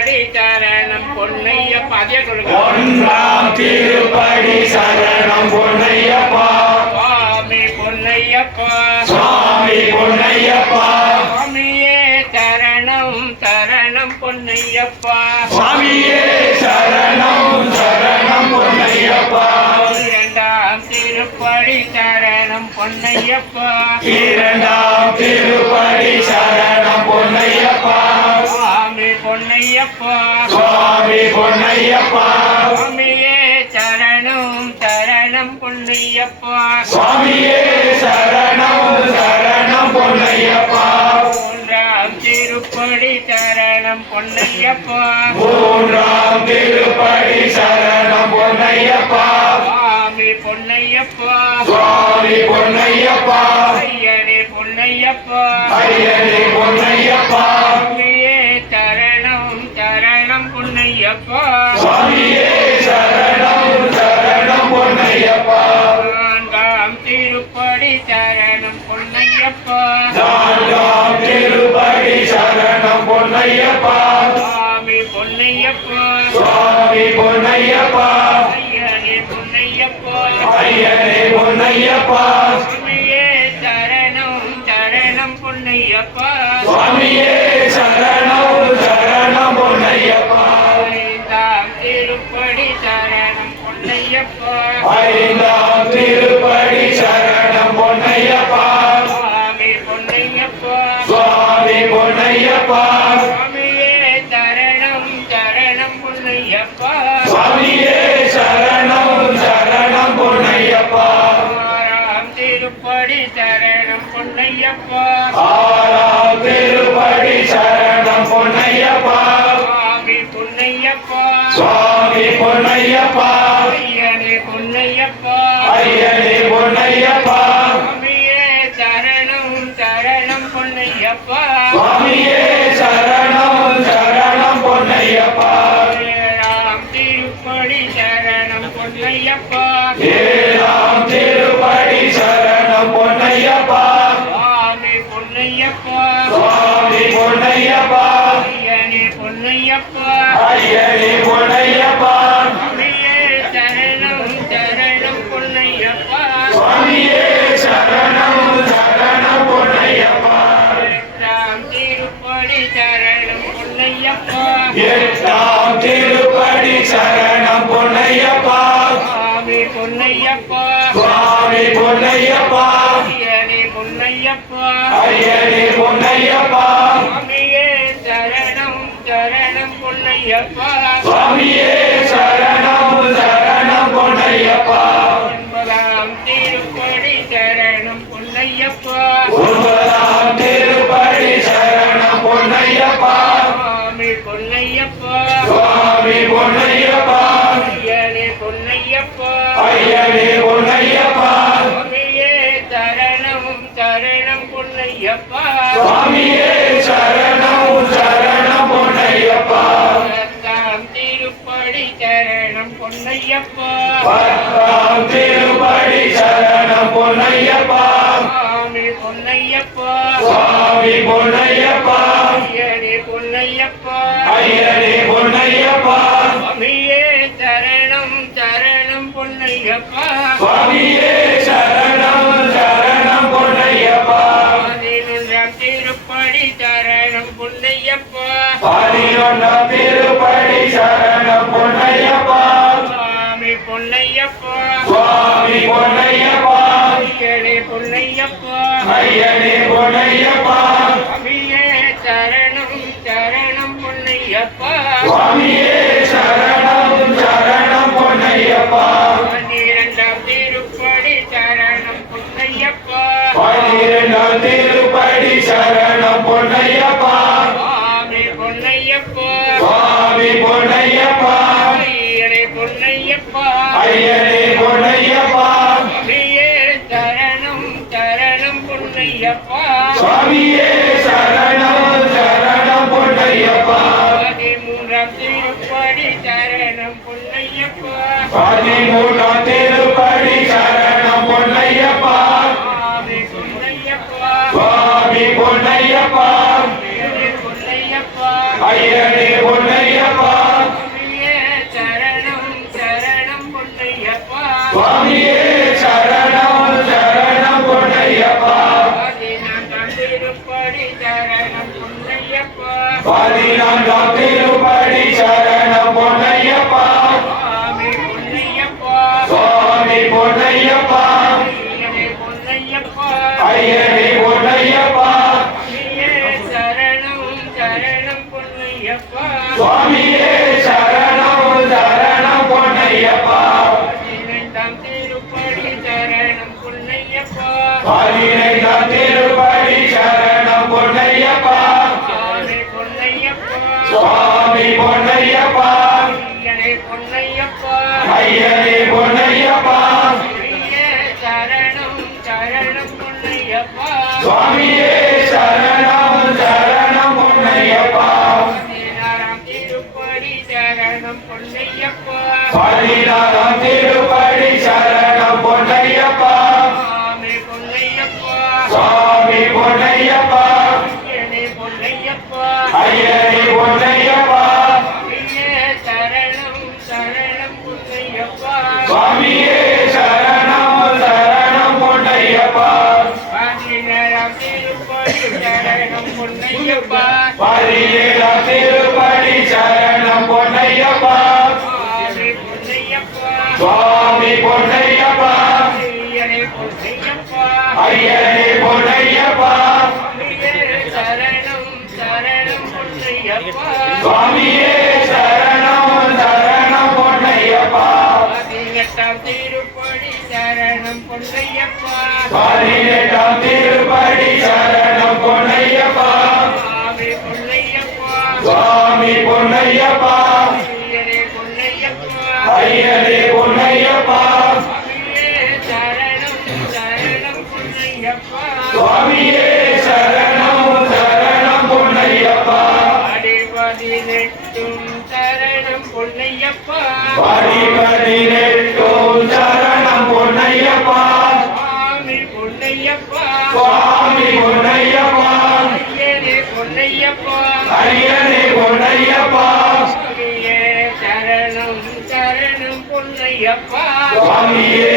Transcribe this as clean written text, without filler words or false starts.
திருப்படி சரணம் பொன்னையப்பா. அதே சொல்லுங்க. ஒன்றாம் திருப்படி சரணம் பொன்னையப்பா. சுவாமி பொன்னையப்பா. சுவாமி பொன்னையப்பா. சுவாமியே சரணம் சரணம் பொன்னையப்பா. சுவாமியே சரணம் சரணம் பொன்னையப்பா. இரண்டாம் திருப்படி சரணம் பொன்னையப்பா. இரண்டாம் திருப்படி சரணம் பொன்னையப்பா. சுவாமி பொன்னையப்பா. சுவாமி பொன்னையப்பா. சுவாமியே சரணம் சரணம் பொன்னையப்பா. சுவாமியே சரணம் சரணம் பொன்னையப்பா. மூன்றாம் திருப்படி சரணம் பொன்னையப்பா. மூன்றாம் திருப்படி சரணம் பொன்னையப்பா. சுவாமி பொன்னையப்பா. சுவாமி பொன்னையப்பா. ஐயனே பொன்னையப்பா. ஐயனே பொன்னையப்பா. சுவாமியே சரணம் சரணம் பொன்னையப்பா. சுவாமியே சரணம் சரணம் பொன்னையப்பா. நான்காம் திருப்படி சரணம் பொன்னையப்பா. நான்காம் திருப்படி சரணம் பொன்னையப்பா. சுவாமி பொன்னையப்பா. சுவாமி பொன்னையப்பா. ஐயனே பொன்னையப்பா. ஐயனே பொன்னையப்பா. சுவாமியே சரணம் சரணம் பொன்னையப்பா. சுவாமியே சரணம் சரணம் பொன்னையப்பா. ஐந்தாம் திருப்படி சரணம் பொன்னையப்பா. ஐந்தாம் திருப்படி சரணம் பொன்னையப்பா. சுவாமி பொன்னையப்பா. சுவாமி பொன்னையப்பா. சுவாமியே சரணம் சரணம் பொன்னையப்பா. சுவாமியே சரணம் சரணம் பொன்னையப்பா. ஆறாம் திருப்படி சரணம் பொன்னையப்பா. ஆறாம் திருப்படி சரணம் பொன்னையப்பா. சுவாமி பொன்னையப்பா. சுவாமி பொன்னையப்பா. ஐயனே பொன்னையப்பா. ஐயனே பொன்னையப்பா. சுவாமியே சரணம் சரணம் பொன்னையப்பா. சுவாமியே சரணம் சரணம் பொன்னையப்பா. ஏழாம் திருப்படி சரணம் பொன்னையப்பா. ஏழாம் திருப்படி சரணம் பொன்னையப்பா. சுவாமி பொன்னையப்பா. சுவாமி பொன்னையப்பா. ஐயனே பொன்னையப்பா. ஐயனே பொன்னையப்பா. சுவாமியே சரணம் சரணம் பொன்னையப்பா. சுவாமியே சரணம் சரணம் பொன்னையப்பா. எட்டாம் திருப்படி சரணம் பொன்னையப்பா. எட்டாம் திருப்படி சரணம் பொன்னையப்பா. சுவாமி பொன்னையப்பா. சுவாமி பொன்னையப்பா. ஐயனே பொன்னையப்பா. ஐயனே பொன்னையப்பா. சுவாமியே சரணம் சரணம் பொன்னையப்பா. சுவாமியே சரணம் சரணம் பொன்னையப்பா. ஒன்பதாம் திருப்படி சரணம் பொன்னையப்பா. ஒன்பதாம் திருப்படி சரணம் பொன்னையப்பா. சுவாமி பொன்னையப்பா. சுவாமி பொன்னையப்பா. ஐயனே பொன்னையப்பா. ஐயனே பொன்னையப்பா. சுவாமியே சரணம் சரணம் பொன்னையப்பா. சுவாமியே சரணம் சரணம் பொன்னையப்பா. பத்தாம் திருப்படி சரணம் பொன்னையப்பா. பத்தாம் திருப்படி சரணம் பொன்னையப்பா. சுவாமி பொன்னையப்பா. சுவாமி பொன்னையப்பா. ஐயனே பொன்னையப்பா. ஐயனே பொன்னையப்பா. சுவாமியே சரணம் சரணம் பொன்னையப்பா. சுவாமியே சரணம் சரணம் பொன்னையப்பா. பதினொன்றாம் திருப்படி சரணம் பொன்னையப்பா. பதினொன்றாம் திருப்படி சரணம் பொன்னையப்பா. சுவாமி பொன்னையப்பா. சுவாமி பொன்னையப்பா. ஐயனே பொன்னையப்பா. ஐயனே பொன்னையப்பா. சுவாமியே சரணம் சரணம் பொன்னையப்பா. சுவாமியே சரணம் சரணம் பொன்னையப்பா. பன்னிரண்டாம் திருப்படி சரணம் பொன்னையப்பா. பன்னிரண்டாம் திருப்படி சரணம் பொன்னையப்பா. சுவாமி பொன்னையப்பா. சுவாமி பொன்னையப்பா. ஐயனே பொன்னையப்பா. ஐயனே பொன்னையப்பா. சுவாமியே சரணம் சரணம் பொன்னையப்பா. சுவாமியே சரணம் சரணம் பொன்னையப்பா. பதிமூன்றாம் திருப்படி சரணம் பொன்னையப்பா. பதிமூன்றாம் திருப்படி சரணம் பொன்னையப்பா. சுவாமி பொன்னையப்பா. சுவாமி பொன்னையப்பா. ஐயனே பொன்னையப்பா. ஐயனே பொன்னையப்பா. சுவாமியே சரணம் சரணம் பொன்னையப்பா பதினெட்டாம் திருப்படி சரணம் பொன்னையப்பா பதினைந்தாம் திருப்படி சரணம் பொன்னையப்பா சுவாமி பொன்னையப்பா சுவாமி பொன்னையப்பா ஐயனே பொன்னையப்பா ஐயனே பொன்னையப்பா ஐயே சரணம் சரணம் பொன்னையப்பா சுவாமியே சரணம் சரணம் பொன்னையப்பா பதினாறாம் திருப்படி சரணம் பொன்னையப்பா பதினாறாம் திருப்படி சரணம் பொன்னையப்பா சுவாமி பொன்னையப்பா சுவாமி பொன்னையப்பா ஐயனே பொன்னையப்பா ஐயனே பொன்னையப்பா ஐயே சரணம் சரணம் பொன்னையப்பா சுவாமியே சரணம் சரணம் பொன்னையப்பா பதினேழாம் திருப்படி சரணம் பொன்னையப்பா பதினேழாம் திருப்படி சரணம் பொன்னையப்பா சுவாமி பொன்னையப்பா சுவாமி பொன்னையப்பா ஐயனே பொன்னையப்பா ஐயனே பொன்னையப்பா ஐயே சரணம் சரணம் பொன்னையப்பா சுவாமியே சரணம் சரணம் பொன்னையப்பா பதினெட்டாம் திருப்படி சரணம் பொன்னையப்பா பதினெட்டாம் திருப்படி சரணம் பொன்னையப்பா சுவாமி பொன்னையப்பா சுவாமி பொன்னையப்பா ஐயனே பொன்னையப்பா ஐயனே பொன்னையப்பா ஐயே சரணம் சரணம் பொன்னையப்பா சுவாமியே சரணம் சரணம் பொன்னையப்பா அடிபதினெட்டும் சரணம் பொன்னையப்பா பதினெட்டும் சரணம் பொன்னையப்பா சுவாமி பொன்னையப்பா சுவாமி பொன்னையப்பா ஐயனே பொன்னையப்பா ஐயனே பொன்னையப்பா சுவாமியே சரணம் சரணம் பொன்னையப்பா சுவாமியே